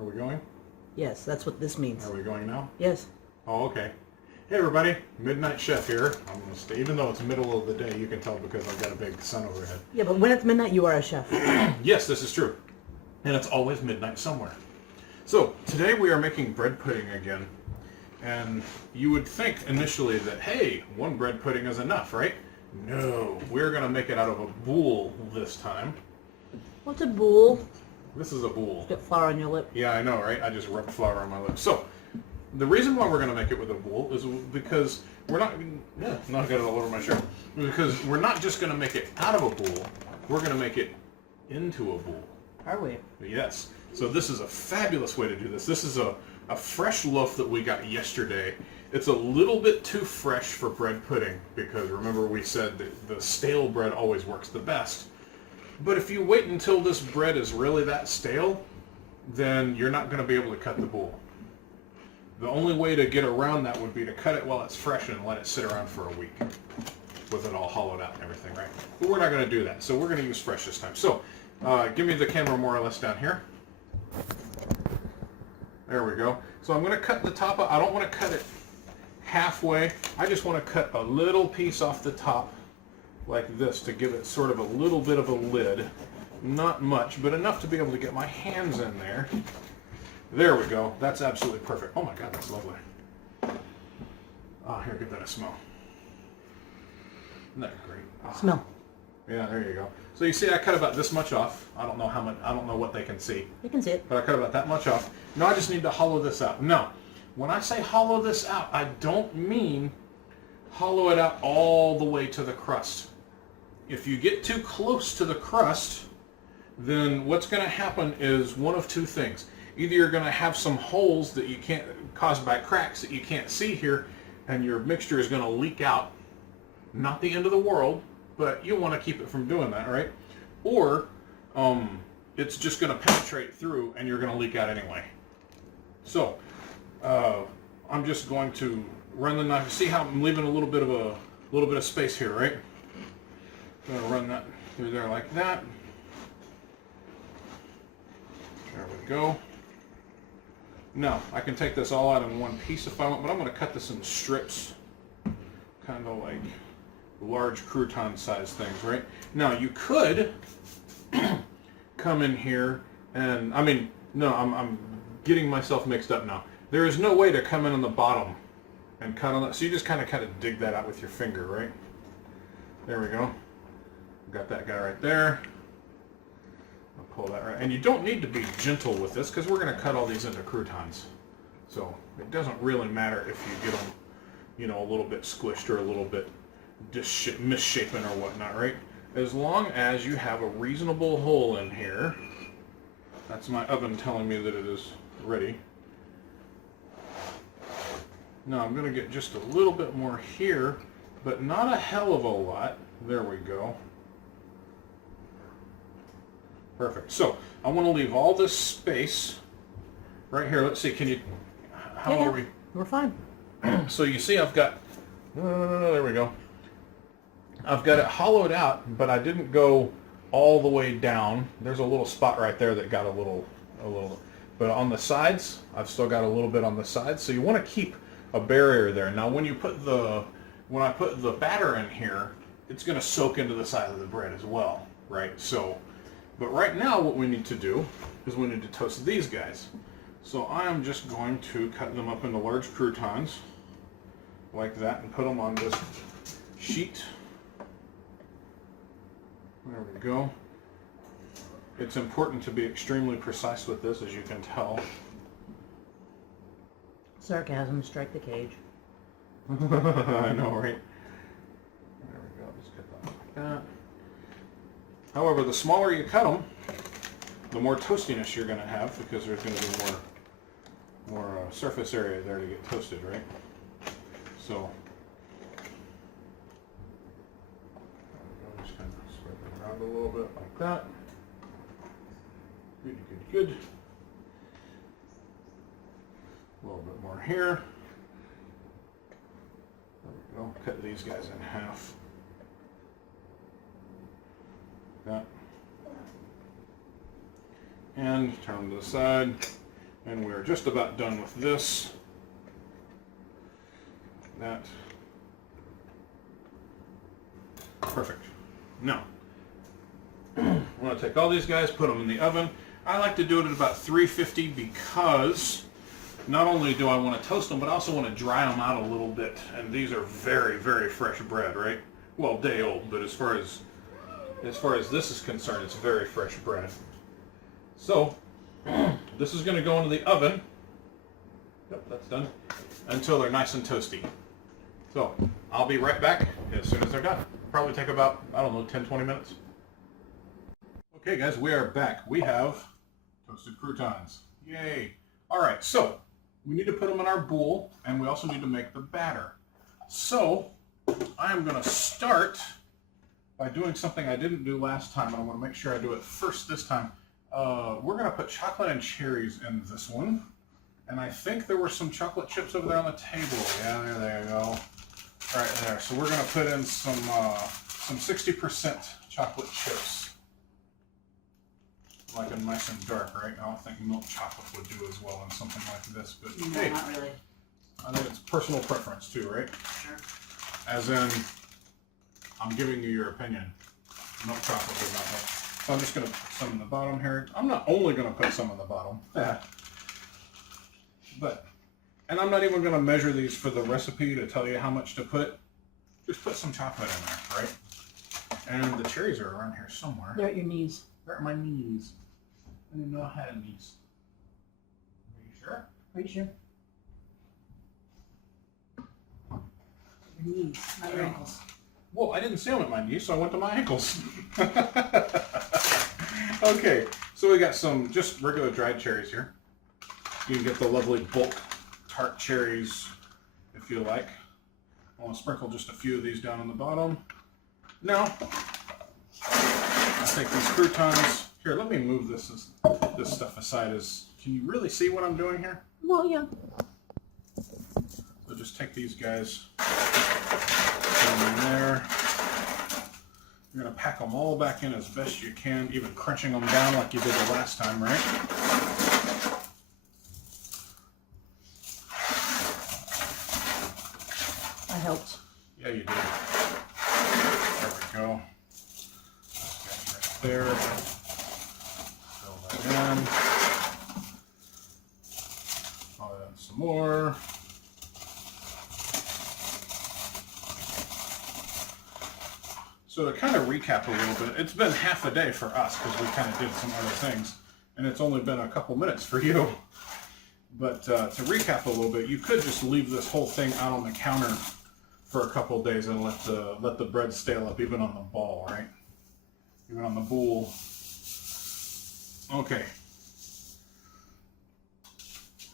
Are we going? Yes, that's what this means. Are we going now? Yes. Oh, okay. Hey everybody, Midnight Chef here. I'm going to stay, even though it's middle of the day, you can tell because I've got a big sun overhead. Yeah, but when it's midnight, you are a chef. Yes, this is true. And it's always midnight somewhere. So, today we are making bread pudding again. And you would think initially that, hey, one bread pudding is enough, right? No, we're going to make it out of a boule this time. What's a boule? This is a boule. Get flour on your lip. Yeah, I know, right? I just rubbed flour on my lips. So, the reason why we're going to make it with a boule is because we're not... Yeah, not got it all over my shirt. Because we're not just going to make it out of a boule. We're going to make it into a boule. Are we? Yes. So this is a fabulous way to do this. This is a fresh loaf that we got yesterday. It's a little bit too fresh for bread pudding because remember we said that the stale bread always works the best. But if you wait until this bread is really that stale, then you're not going to be able to cut the boule. The only way to get around that would be to cut it while it's fresh and let it sit around for a week with it all hollowed out and everything, right? But we're not going to do that, so we're going to use fresh this time. So give me the camera more or less down here. There we go. So I'm going to cut the top. I don't want to cut it halfway. I just want to cut a little piece off the top like this to give it sort of a little bit of a lid. Not much, but enough to be able to get my hands in there. There we go. That's absolutely perfect. Oh my God, that's lovely. Ah, here, give that a smell. Isn't that great? Ah. Smell. Yeah, there you go. So you see I cut about this much off. I don't know how much, I don't know what they can see. You can see it. But I cut about that much off. Now I just need to hollow this out. Now, when I say hollow this out, I don't mean hollow it out all the way to the crust. If you get too close to the crust, then what's going to happen is one of two things. Either you're going to have some holes that you can't, caused by cracks that you can't see here, and your mixture is going to leak out. Not the end of the world, but you want to keep it from doing that, right? Or it's just going to penetrate through and you're going to leak out anyway. So I'm just going to run the knife. See how I'm leaving a little bit of space here, right? I'm going to run that through there like that. There we go. Now I can take this all out in one piece if I want, but I'm going to cut this in strips, kind of like large crouton size things, right? Now you could come in here and, I mean, no, I'm getting myself mixed up now. There is no way to come in on the bottom and cut on that, so you just kind of dig that out with your finger, right? There we go. Got that guy right there. I'll pull that right, and you don't need to be gentle with this because we're going to cut all these into croutons. So it doesn't really matter if you get them, you know, a little bit squished or a little bit misshapen or whatnot, right? As long as you have a reasonable hole in here. That's my oven telling me that it is ready. Now I'm going to get just a little bit more here, but not a hell of a lot. There we go. Perfect. So I want to leave all this space right here. Let's see. Can you? How are we? We're fine. So you see, I've got. No, there we go. I've got it hollowed out, but I didn't go all the way down. There's a little spot right there that got a little. But on the sides, I've still got a little bit on the sides. So you want to keep a barrier there. Now, when I put the batter in here, it's going to soak into the side of the bread as well, right? So. But right now what we need to do is we need to toast these guys. So I am just going to cut them up into large croutons like that and put them on this sheet. There we go. It's important to be extremely precise with this, as you can tell. Sarcasm, strike the cage. I know, right? There we go. Just cut that like that. However, the smaller you cut them, the more toastiness you're going to have because there's going to be more surface area there to get toasted, right? So, just kind of spread them around a little bit like that. Good, good, good. A little bit more here. There we go. Cut these guys in half. That. And turn them to the side. And we're just about done with this. That. Perfect. Now, I'm going to take all these guys, put them in the oven. I like to do it at about 350 because not only do I want to toast them, but I also want to dry them out a little bit. And these are very, very fresh bread, right? Well, day old, but as far as this is concerned, it's very fresh bread. So, this is going to go into the oven. Yep, that's done. Until they're nice and toasty. So, I'll be right back as soon as they're done. Probably take about, I don't know, 10-20 minutes. Okay guys, we are back. We have toasted croutons. Yay! Alright, so we need to put them in our bowl, and we also need to make the batter. So I am going to start by doing something I didn't do last time. I want to make sure I do it first this time. We're going to put chocolate and cherries in this one. And I think there were some chocolate chips over there on the table. Yeah, there you go. Right there. So we're going to put in some 60% chocolate chips. Like a nice and dark, right? I don't think milk chocolate would do as well in something like this, but No, hey, not really. I think it's personal preference too, right? Sure. As in, I'm giving you your opinion. Milk chocolate would not help. So I'm just going to put some in the bottom here. I'm not only going to put some in the bottom, and I'm not even going to measure these for the recipe to tell you how much to put. Just put some chocolate in there, right? And the cherries are around here somewhere. They're at your knees. They're at my knees. I didn't know I had knees. Are you sure? Are you sure? Your knees, not your ankles. Well, I didn't see them at my knees, so I went to my ankles. Okay, so we got some just regular dried cherries here. You can get the lovely bulk tart cherries if you like. I want to sprinkle just a few of these down on the bottom. Now, I'll take these croutons. Here, let me move this stuff aside. Can you really see what I'm doing here? Well, yeah. So just take these guys down in there. You're going to pack them all back in as best you can, even crunching them down like you did the last time, right? I helped. Yeah, you did. There we go. Those guys right there. Fill that in. I'll add some more. So to kind of recap a little bit, it's been half a day for us because we kind of did some other things, and it's only been a couple minutes for you. But to recap a little bit, you could just leave this whole thing out on the counter for a couple of days and let the bread stale up, even on the ball, right? Even on the bowl. Okay.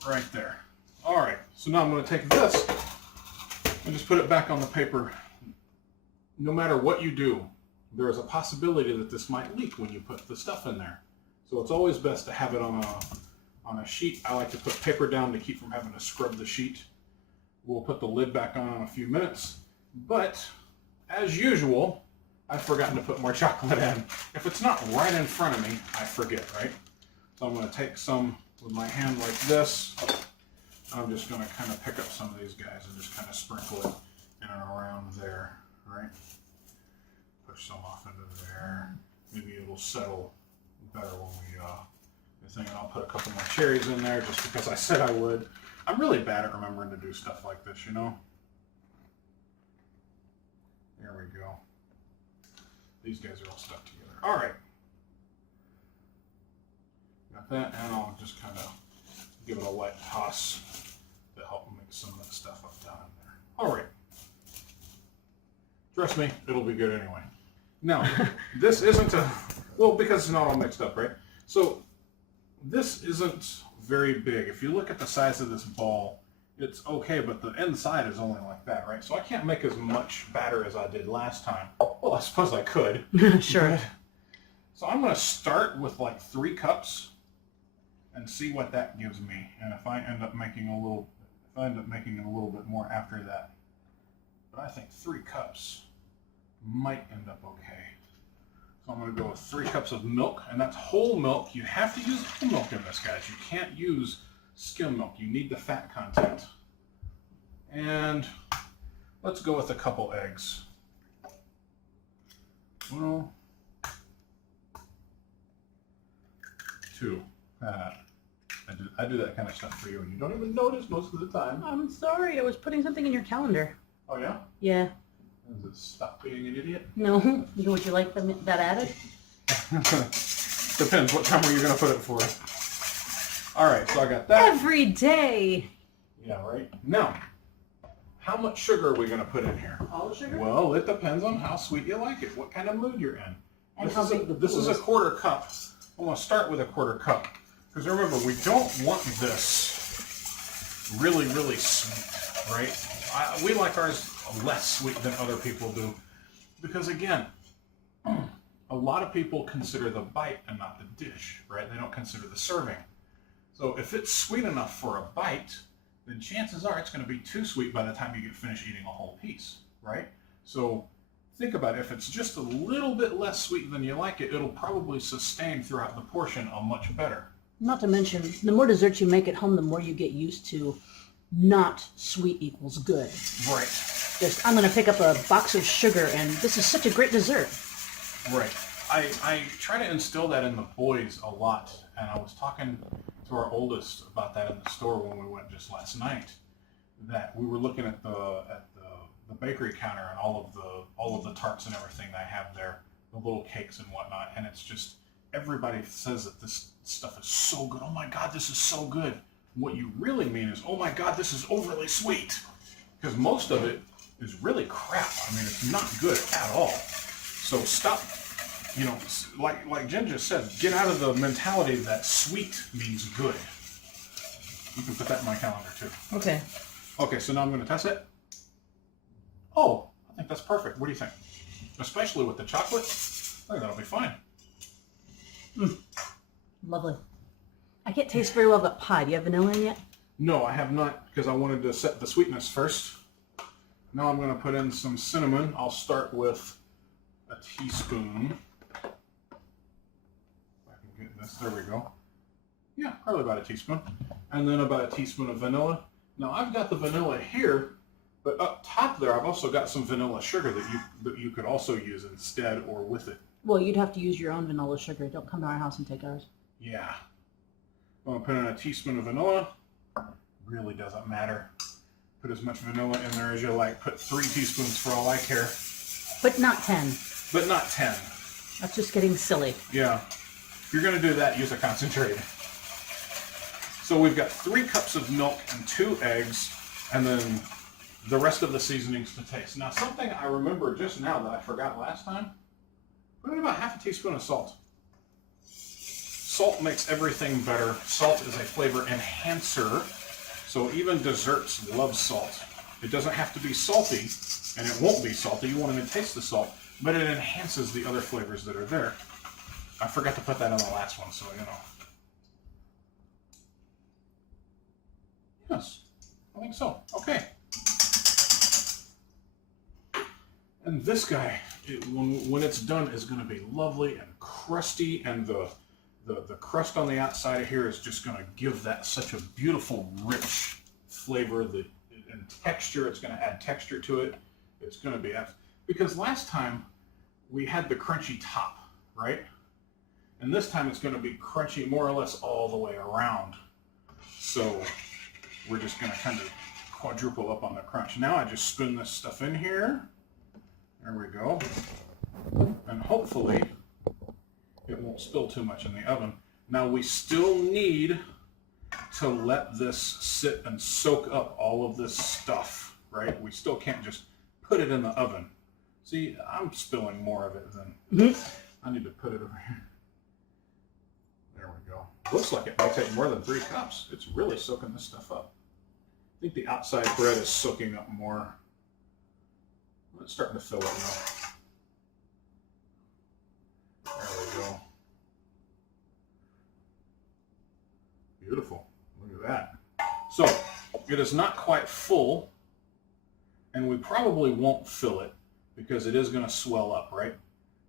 Right there. All right. So now I'm going to take this and just put it back on the paper. No matter what you do, there is a possibility that this might leak when you put the stuff in there. So it's always best to have it on a sheet. I like to put paper down to keep from having to scrub the sheet. We'll put the lid back on in a few minutes. But, as usual, I've forgotten to put more chocolate in. If it's not right in front of me, I forget, right? So I'm going to take some with my hand like this. I'm just going to kind of pick up some of these guys and just kind of sprinkle it in and around there, right? Push some off into there. Maybe it'll settle better when we and I'll put a couple more cherries in there just because I said I would. I'm really bad at remembering to do stuff like this, you know? There we go. These guys are all stuck together. All right. Got that, and I'll just kind of give it a light toss to help mix some of that stuff up down in there. All right. Trust me, it'll be good anyway. Now, this isn't well, because it's not all mixed up, right? So, this isn't very big. If you look at the size of this ball, it's okay, but the inside is only like that, right? So I can't make as much batter as I did last time. Well, I suppose I could. Sure. So I'm going to start with like 3 cups and see what that gives me. And if I end up making a little bit more after that. But I think 3 cups might end up okay. So I'm going to go with 3 cups of milk, and that's whole milk. You have to use whole milk in this, guys. You can't use skim milk. You need the fat content. And let's go with a couple eggs. Well, 2. I do that kind of stuff for you, and you don't even notice most of the time. I'm sorry, I was putting something in your calendar. Oh, yeah? Yeah. Does it stop being an idiot? No. Would you like that added? Depends. What time are you going to put it for? All right, so I got that. Every day. Yeah, right. Now, how much sugar are we going to put in here? All the sugar? Well, it depends on how sweet you like it, what kind of mood you're in. And how big the This is a quarter cup. I want to start with a quarter cup. Because remember, we don't want this really, really sweet, right? We like ours less sweet than other people do. Because again, a lot of people consider the bite and not the dish, right? They don't consider the serving. So if it's sweet enough for a bite, then chances are it's going to be too sweet by the time you get finished eating a whole piece, right? So think about it. If it's just a little bit less sweet than you like it, it'll probably sustain throughout the portion a much better. Not to mention, the more desserts you make at home, the more you get used to not sweet equals good. Right. Just, I'm going to pick up a box of sugar, and this is such a great dessert. Right. I try to instill that in the boys a lot, and I was talking to our oldest about that in the store when we went just last night. That we were looking at the bakery counter and all of the tarts and everything they have there, the little cakes and whatnot, and it's just everybody says that this stuff is so good. Oh my God, this is so good. What you really mean is, oh my God, this is overly sweet, because most of it is really crap. I mean, it's not good at all. So stop. You know, like Jen just said, get out of the mentality that sweet means good. You can put that in my calendar too. Okay. Okay, so now I'm going to test it. Oh, I think that's perfect. What do you think? Especially with the chocolate, I think that'll be fine. Lovely. I can't taste very well the pie. Do you have vanilla in yet? No, I have not, because I wanted to set the sweetness first. Now I'm going to put in some cinnamon. I'll start with a teaspoon. There we go. Yeah, probably about a teaspoon. And then about a teaspoon of vanilla. Now I've got the vanilla here, but up top there I've also got some vanilla sugar that you could also use instead or with it. Well, you'd have to use your own vanilla sugar. Don't come to our house and take ours. Yeah. I'm going to put in a teaspoon of vanilla. Really doesn't matter. Put as much vanilla in there as you like. Put 3 teaspoons for all I care. But not 10. But not 10. That's just getting silly. Yeah. If you're going to do that, use a concentrate. So we've got 3 cups of milk and 2 eggs, and then the rest of the seasonings to taste. Now, something I remember just now that I forgot last time, put in about half a teaspoon of salt. Salt makes everything better. Salt is a flavor enhancer, so even desserts love salt. It doesn't have to be salty, and it won't be salty. You won't even taste the salt, but it enhances the other flavors that are there. I forgot to put that on the last one, so you know. Yes, I think so. Okay. And this guy, when it's done, is going to be lovely and crusty, and the crust on the outside of here is just going to give that such a beautiful, rich flavor and texture. It's going to add texture to it. It's going to be, because last time we had the crunchy top, right? And this time it's going to be crunchy more or less all the way around. So we're just going to kind of quadruple up on the crunch. Now I just spoon this stuff in here. There we go. And hopefully it won't spill too much in the oven. Now we still need to let this sit and soak up all of this stuff, right? We still can't just put it in the oven. See, I'm spilling more of it than I need to put it over here. There we go. Looks like it might take more than 3 cups. It's really soaking this stuff up. I think the outside bread is soaking up more. It's starting to fill it now. There we go. Beautiful. Look at that. So, it is not quite full, and we probably won't fill it because it is going to swell up, right?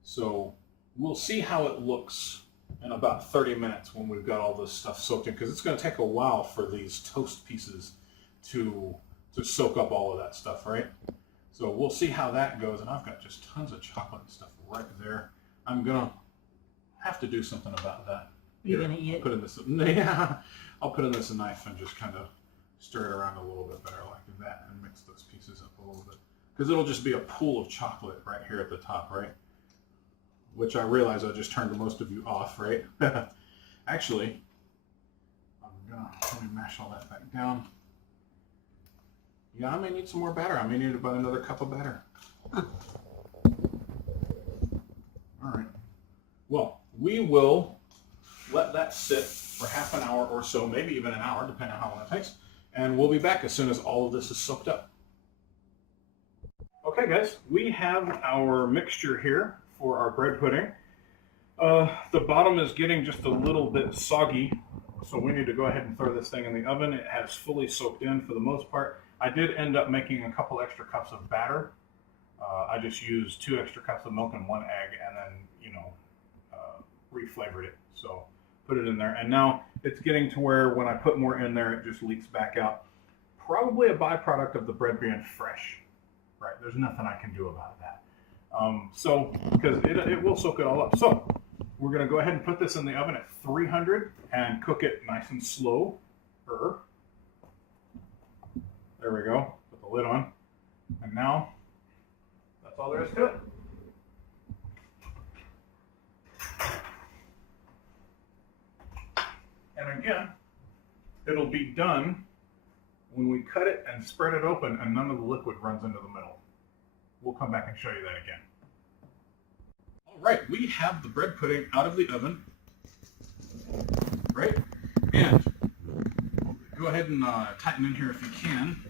So, we'll see how it looks in about 30 minutes when we've got all this stuff soaked in, because it's going to take a while for these toast pieces to soak up all of that stuff, right? So we'll see how that goes. And I've got just tons of chocolate and stuff right there. I'm going to have to do something about that. You're going to eat it? Put in this, yeah, I'll put in this knife and just kind of stir it around a little bit better like that and mix those pieces up a little bit. Because it'll just be a pool of chocolate right here at the top, right? Which I realize I just turned most of you off, right? Actually, let me mash all that back down. Yeah, I may need some more batter. I may need about another cup of batter. All right. Well, we will let that sit for half an hour or so, maybe even an hour, depending on how long it takes. And we'll be back as soon as all of this is soaked up. Okay, guys, we have our mixture here for our bread pudding. The bottom is getting just a little bit soggy, so we need to go ahead and throw this thing in the oven. It has fully soaked in for the most part. I did end up making a couple extra cups of batter. I just used 2 extra cups of milk and 1 egg, and then, reflavored it. So put it in there, and now it's getting to where when I put more in there, it just leaks back out. Probably a byproduct of the bread being fresh, right? There's nothing I can do about that. Because it will soak it all up. So we're going to go ahead and put this in the oven at 300 and cook it nice and slow. There we go. Put the lid on. And now, that's all there is to it. And again, it'll be done when we cut it and spread it open and none of the liquid runs into the middle. We'll come back and show you that again. All right, we have the bread pudding out of the oven, right? And go ahead and tighten in here if you can.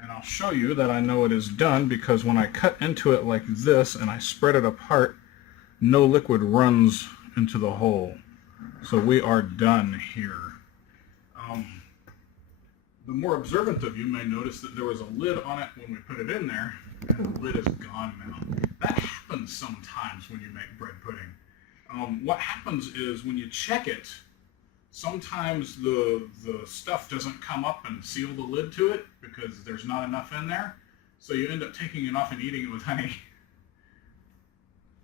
And I'll show you that I know it is done because when I cut into it like this and I spread it apart, no liquid runs into the hole. So we are done here. The more observant of you may notice that there was a lid on it when we put it in there, and the lid is gone now. That happens sometimes when you make bread pudding. What happens is when you check it, sometimes the stuff doesn't come up and seal the lid to it because there's not enough in there. So you end up taking it off and eating it with honey.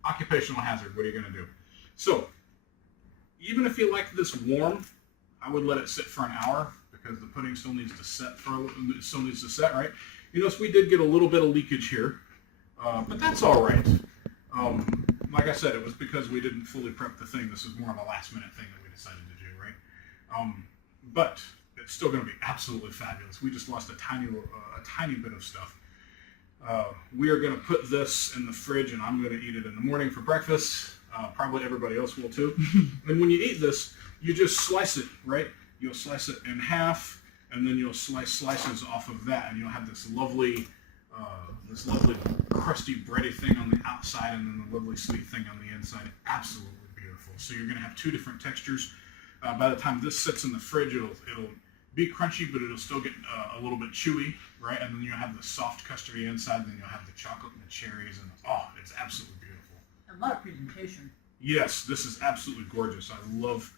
Occupational hazard, what are you going to do? So, even if you like this warm, I would let it sit for an hour because the pudding still needs to set right? You notice we did get a little bit of leakage here, but that's all right. Like I said, it was because we didn't fully prep the thing. This is more of a last minute thing that we decided to do, right? But it's still going to be absolutely fabulous. We just lost a tiny bit of stuff. We are going to put this in the fridge and I'm going to eat it in the morning for breakfast. Probably everybody else will too. And when you eat this, you just slice it, right? You'll slice it in half, and then you'll slice slices off of that, and you'll have this lovely crusty bready thing on the outside, and then the lovely sweet thing on the inside. Absolutely beautiful. So you're going to have 2 different textures. By the time this sits in the fridge, it'll be crunchy, but it'll still get a little bit chewy, right? And then you'll have the soft custardy inside, and then you'll have the chocolate and the cherries, and it's absolutely beautiful. A lot of presentation. Yes, this is absolutely gorgeous. I love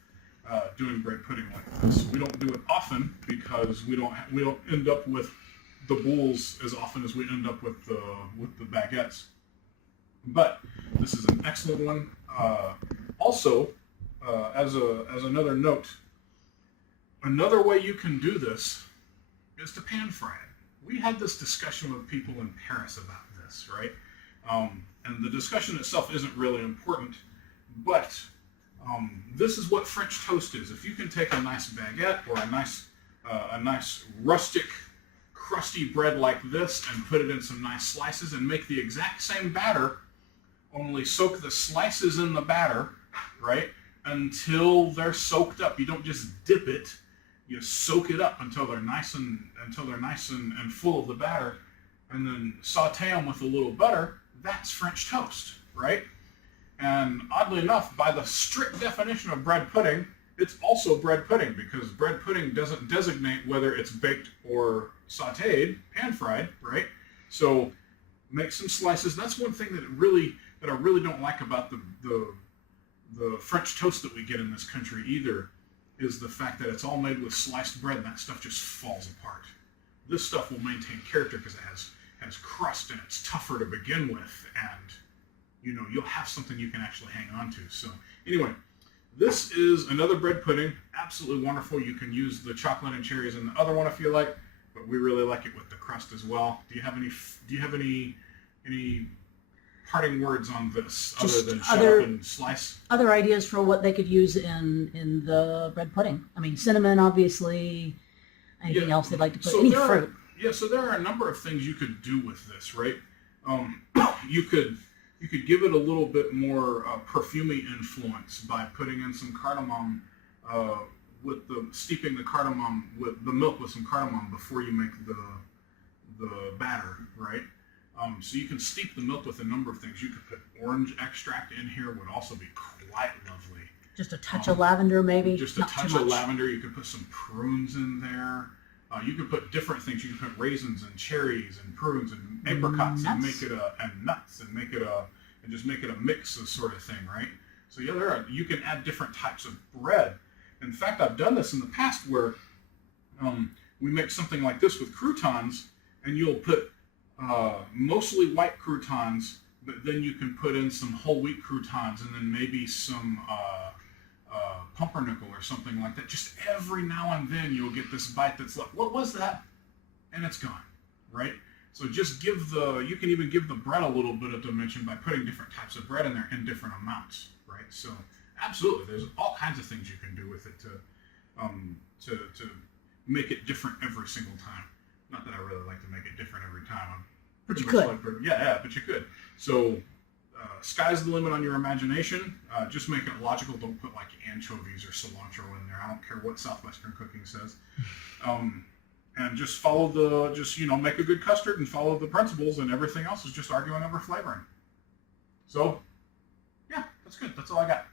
doing bread pudding like this. We don't do it often because we don't end up with the bowls as often as we end up with the baguettes. But this is an excellent one. Also, as another note, another way you can do this is to pan fry it. We had this discussion with people in Paris about this, right? And the discussion itself isn't really important, but this is what French toast is. If you can take a nice baguette or a nice rustic, crusty bread like this and put it in some nice slices and make the exact same batter, only soak the slices in the batter, right, until they're soaked up. You don't just dip it. You soak it up until they're nice and full of the batter, and then saute them with a little butter. That's French toast, right? And oddly enough, by the strict definition of bread pudding, it's also bread pudding because bread pudding doesn't designate whether it's baked or sauteed, pan-fried, right? So make some slices. That's one thing that I really don't like about the French toast that we get in this country either is the fact that it's all made with sliced bread and that stuff just falls apart. This stuff will maintain character because it has crust and it's tougher to begin with, and you'll have something you can actually hang on to. So anyway, this is another bread pudding, absolutely wonderful. You can use the chocolate and cherries in the other one if you like, but we really like it with the crust as well. Do you have any parting words on this other than shut up and slice? Other ideas for what they could use in the bread pudding? I mean, cinnamon, obviously. Anything else they'd like to put? So Any fruit? So there are a number of things you could do with this, right? You could give it a little bit more perfumey influence by putting in some cardamom, steeping the cardamom with the milk with some cardamom before you make the batter, right? So you can steep the milk with a number of things. You could put orange extract in here, would also be quite lovely. Just a touch of lavender, maybe? Just a touch of lavender. You could put some prunes in there. You could put different things. You could put raisins and cherries and prunes and apricots and make it and nuts and make it and just make it a mix of sort of thing, right? So yeah, you can add different types of bread. In fact, I've done this in the past where we make something like this with croutons, and you'll put mostly white croutons, but then you can put in some whole wheat croutons and then maybe some pumpernickel or something like that. Just every now and then you'll get this bite that's like, what was that? And it's gone, right? So just you can even give the bread a little bit of dimension by putting different types of bread in there in different amounts, right? So absolutely, there's all kinds of things you can do with it to make it different every single time. Not that I really like to make it different every time. But you could. But you could. So sky's the limit on your imagination. Just make it logical. Don't put like anchovies or cilantro in there. I don't care what Southwestern cooking says. And just make a good custard and follow the principles, and everything else is just arguing over flavoring. So, yeah, that's good. That's all I got.